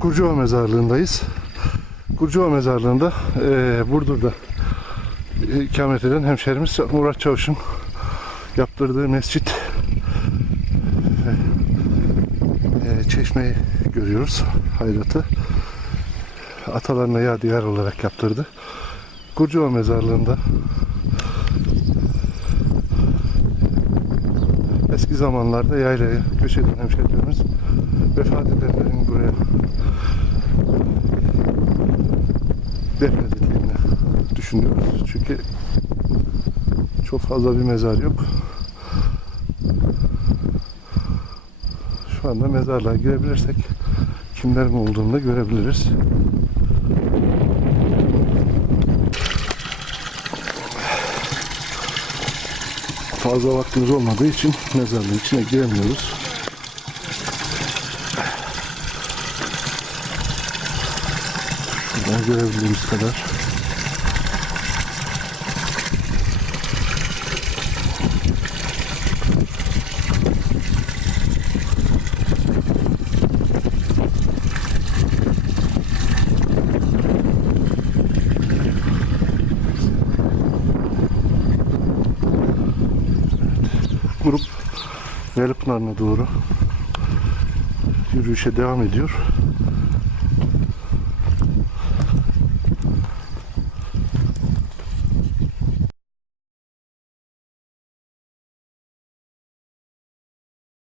Kurcuova Mezarlığı'ndayız. Kurcuova Mezarlığı'nda eee Burdur'da ikamet eden hemşerimiz Murat Çavuş'un yaptırdığı mescit ve eee, çeşmeyi görüyoruz. Hayratı. Atalarına yadigar olarak yaptırdı. Kurcuova Mezarlığı'nda eski zamanlarda yaylaya göç hemşehrilerimiz vefat edenlerin buraya defnedildiğini düşünüyoruz. Çünkü çok fazla bir mezar yok. Şu anda mezarlığa girebilirsek kimlerin olduğunu da görebiliriz. Fazla vaktimiz olmadığı için mezarlığın içine giremiyoruz. Şuradan görebildiğimiz kadar. Grup Yaylı Pınarı'na doğru yürüyüşe devam ediyor.